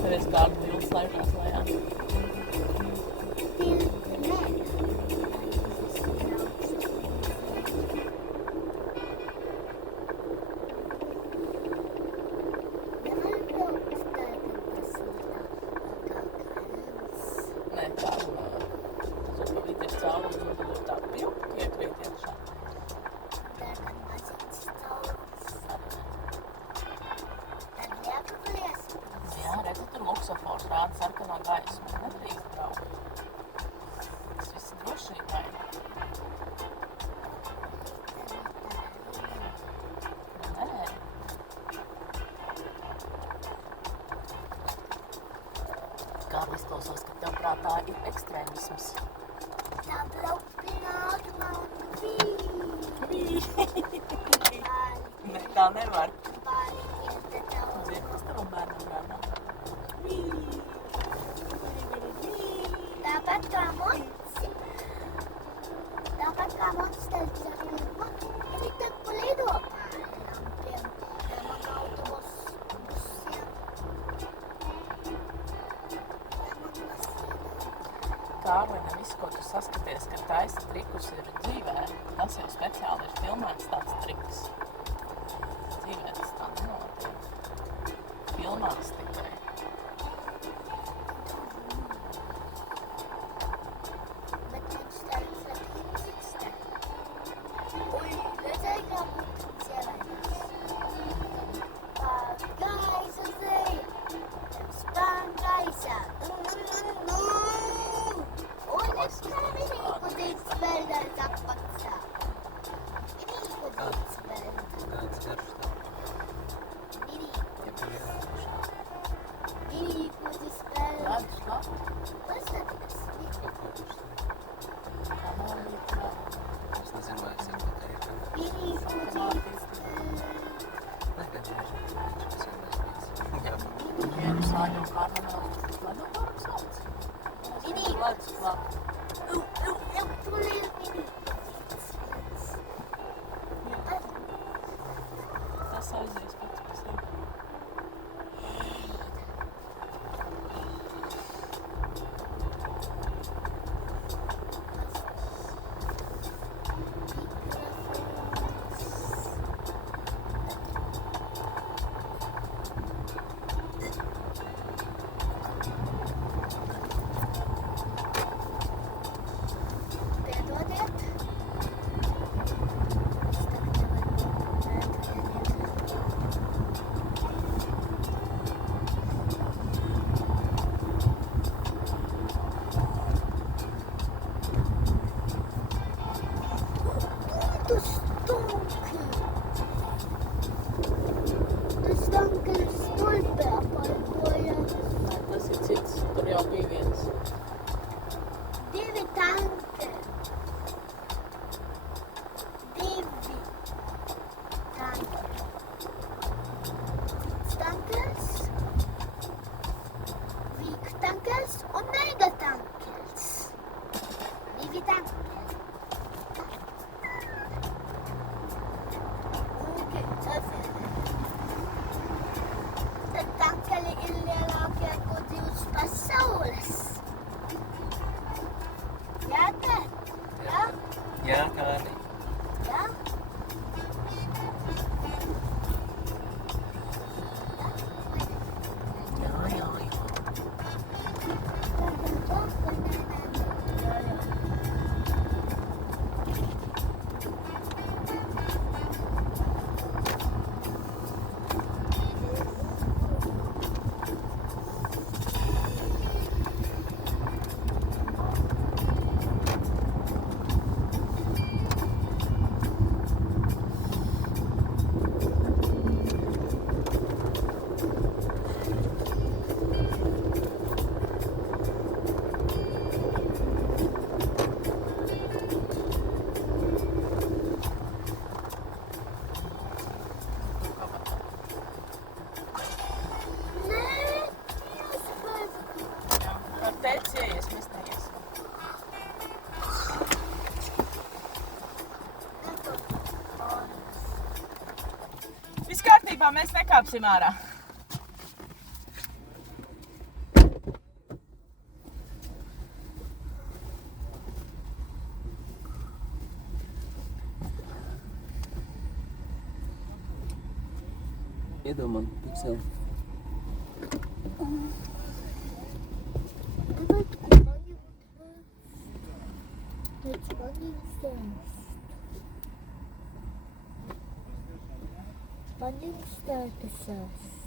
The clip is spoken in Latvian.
Tev esi kādu vilts laižās lejā. Nē, kādu uz pa vidi ir caurums un tad ir tādu pilku iekrīt iekšā. Jā, redzi, tur luksofors rāda sarkanā gaisma. Nedrīkst braukt. Tas viss drošībai. Nē. Kā izklausās, ka tev prātā ir ekstrēmisms? Tā braukt pie nākamā un vīri. Nē, tā nevar. Pārīties te tev. Dzirdas tavam bērnam prātā? Tāpat kā moci. Tāpat kā moci teica, ir te pa lido pārējām pie man autobusiem. Kārlina, viss, ko tu saskaties, ka taisa trikus ir dzīvē, tas jau speciāli ir filmēts tāds triks. Dzīvē tas tā nenotiek. Filmās tikai. Bet viņš teica, cik te. Un redzēja, kā putns ievainās. Gaisa zeja, spēn gaisā. Un es vinīkudīts spērdēs apmaksā. Vinīkudīts spērdēs. Kāds garš tev? Vinīkudīts spērdēs. Ledus labi? Paskatās. Ko kopuši tev? Kā man ir tā? Es nezinu, vai es jau pateicu. Vinīkudīts Nē, gan ir. Viņš vienmēr spēc. Jā. Vienu sāņu un karnamelu. Ledus labi sauc. Vinīkudīts. Ledus labi. Tu liek vinīkudīts spērdēs. Tas aizies pats par sevi. Piedodiet. Tas ir cits. Tur jau bija viens. Divi tanki. Divi tanki. Tankers, Vīku tankers un Mega tankers. Divi tankeri. Tad tankeri ir lielākie kuģi uz pasaules. Jā, te? Jā? Jā, kā arī. Jā? Jā, jā, jā. Viss kārtībā, mēs nekāpsim ārā. Iedod man pikseli. It's running fast. Running circuses.